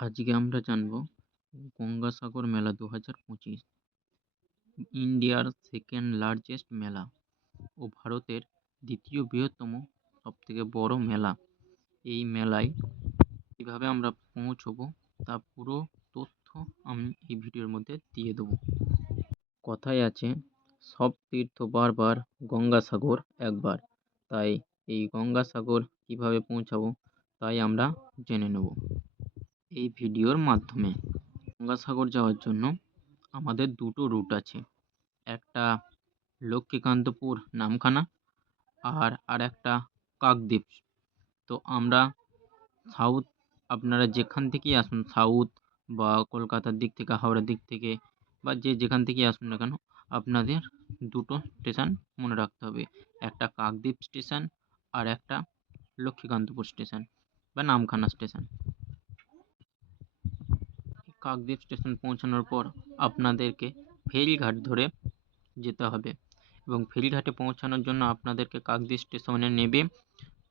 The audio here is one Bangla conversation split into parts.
আজকে আমরা জানব গঙ্গাসাগর মেলা দু হাজার পঁচিশ। ইন্ডিয়ার সেকেন্ড লার্জেস্ট মেলা ও ভারতের দ্বিতীয় বৃহত্তম সব থেকে বড়ো মেলা। এই মেলায় কীভাবে আমরা পৌঁছবো তা পুরো তথ্য আমি এই ভিডিওর মধ্যে দিয়ে দেবো। কথায় আছে, সব তীর্থ বারবার গঙ্গাসাগর একবার। তাই এই গঙ্গাসাগর কীভাবে পৌঁছাবো তাই আমরা জেনে নেব। এই ভিডিওর মাধ্যমে গঙ্গাসাগর যাওয়ার জন্য আমাদের দুটো রুট আছে। একটা লক্ষ্মীকান্তপুর নামখানা আর আর একটা কাকদ্বীপ। তো আমরা সাউথ আপনারা যেখান থেকেই আসুন সাউথ বা কলকাতার দিক থেকে, হাওড়ার দিক থেকে বা যে যেখান থেকেই আসুন না কেন, আপনাদের দুটো স্টেশন মনে রাখতে হবে। একটা কাকদ্বীপ স্টেশন আর একটা লক্ষ্মীকান্তপুর স্টেশন বা নামখানা স্টেশন কাকদ্বীপ স্টেশন পৌঁছানোর পর আপনাদেরকে ফেরিঘাট ধরে যেতে হবে এবং ফেরিঘাটে পৌঁছানোর জন্য আপনাদেরকে কাকদ্বীপ স্টেশনে নেবে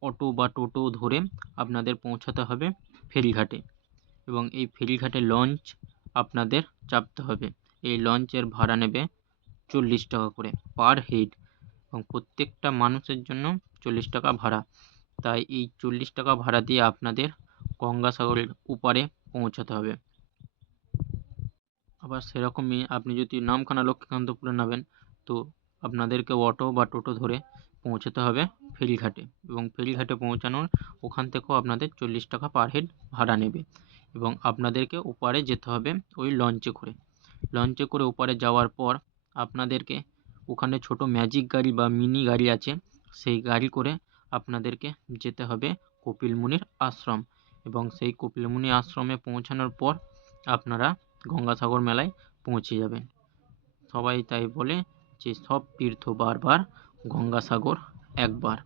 অটো বা টোটো ধরে আপনাদের পৌঁছাতে হবে ফেরিঘাটে এবং এই ফেরিঘাটে লঞ্চ আপনাদের চাপতে হবে। এই লঞ্চের ভাড়া নেবে চল্লিশ টাকা করে পার হেড এবং প্রত্যেকটা মানুষের জন্য চল্লিশ টাকা ভাড়া। তাই এই চল্লিশ টাকা ভাড়া দিয়ে আপনাদের গঙ্গাসাগরের ওপারে পৌঁছাতে হবে। আবার সেরকমই আপনি যদি নামখানা লক্ষ্মীকান্তপুরে নামেন, তো আপনাদেরকে অটো বা টোটো ধরে পৌঁছাতে হবে ফেরিঘাটে এবং ফেরিঘাটে পৌঁছানোর ওখান থেকেও আপনাদের চল্লিশ টাকা পার হেড ভাড়া নেবে এবং আপনাদেরকে ওপারে যেতে হবে ওই লঞ্চে করে। লঞ্চে করে ওপারে যাওয়ার পর আপনাদেরকে ওখানে ছোটো ম্যাজিক গাড়ি বা মিনি গাড়ি আছে, সেই গাড়ি করে আপনাদেরকে যেতে হবে কপিলমুনির আশ্রম এবং সেই কপিলমুনি আশ্রমে পৌঁছানোর পর আপনারা গঙ্গাসাগর মেলায় পৌঁছে যাবেন সবাই তাই বলে যে সব তীর্থ বারবার গঙ্গাসাগর একবার।